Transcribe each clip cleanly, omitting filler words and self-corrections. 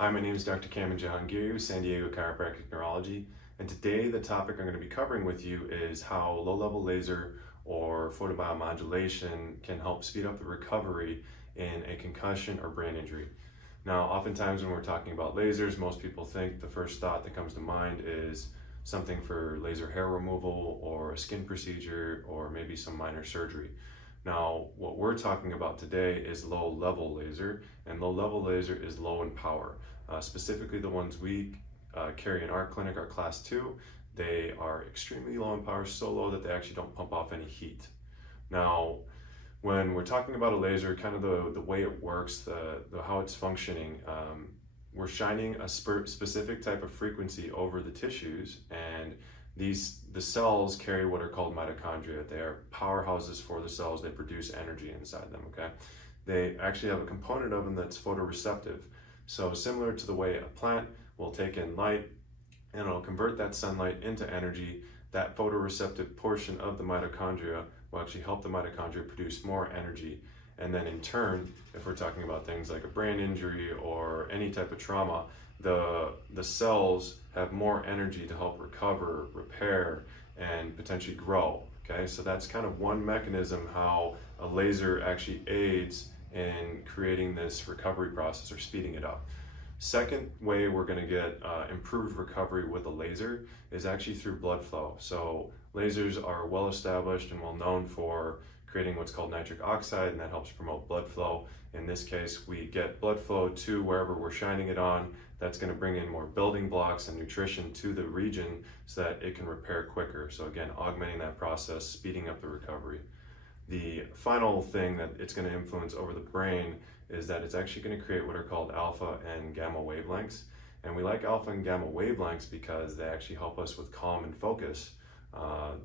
Hi, my name is Dr. 𝒂𝒊𝒂𝒏𝒈 with San Diego Chiropractic Neurology, and today the topic I'm going to be covering with you is how low-level laser or photobiomodulation can help speed up the recovery in a concussion or brain injury. Now, oftentimes when we're talking about lasers, most people think the first thought that comes to mind is something for laser hair removal or a skin procedure or maybe some minor surgery. Now, what we're talking about today is low-level laser, and low-level laser is low in power. Specifically the ones we carry in our clinic are class 2. They are extremely low in power, so low that they actually don't pump off any heat. Now, when we're talking about a laser, kind of the way it works, how it's functioning, we're shining a specific type of frequency over the tissues, and the cells carry what are called mitochondria. They are powerhouses for the cells. They produce energy inside them, okay? They actually have a component of them that's photoreceptive. So similar to the way a plant will take in light and it'll convert that sunlight into energy, that photoreceptive portion of the mitochondria will actually help the mitochondria produce more energy. And then in turn, if we're talking about things like a brain injury or any type of trauma, the cells have more energy to help recover, repair, and potentially grow, okay? So that's kind of one mechanism how a laser actually aids in creating this recovery process or speeding it up. Second way we're going to get improved recovery with a laser is actually through blood flow. So lasers are well established and well known for creating what's called nitric oxide, and that helps promote blood flow. In this case, we get blood flow to wherever we're shining it on. That's going to bring in more building blocks and nutrition to the region so that it can repair quicker. So again, augmenting that process, speeding up the recovery. The final thing that it's going to influence over the brain is that it's actually going to create what are called alpha and gamma wavelengths. And we like alpha and gamma wavelengths because they actually help us with calm and focus.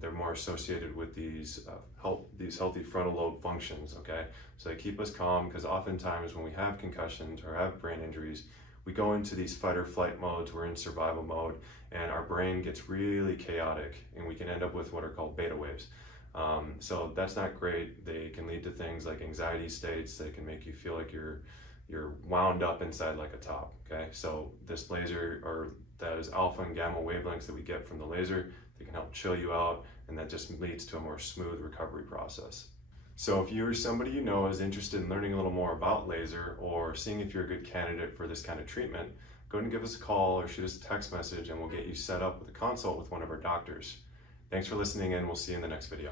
They're more associated with these healthy frontal lobe functions, okay? So they keep us calm because oftentimes when we have concussions or have brain injuries, we go into these fight or flight modes, we're in survival mode, and our brain gets really chaotic and we can end up with what are called beta waves. So that's not great. They can lead to things like anxiety states. They can make you feel like you're wound up inside like a top, okay? So this laser, or that is alpha and gamma wavelengths that we get from the laser, they can help chill you out, and that just leads to a more smooth recovery process. So if you or somebody you know is interested in learning a little more about laser or seeing if you're a good candidate for this kind of treatment, go ahead and give us a call or shoot us a text message and we'll get you set up with a consult with one of our doctors. Thanks for listening in. We'll see you in the next video.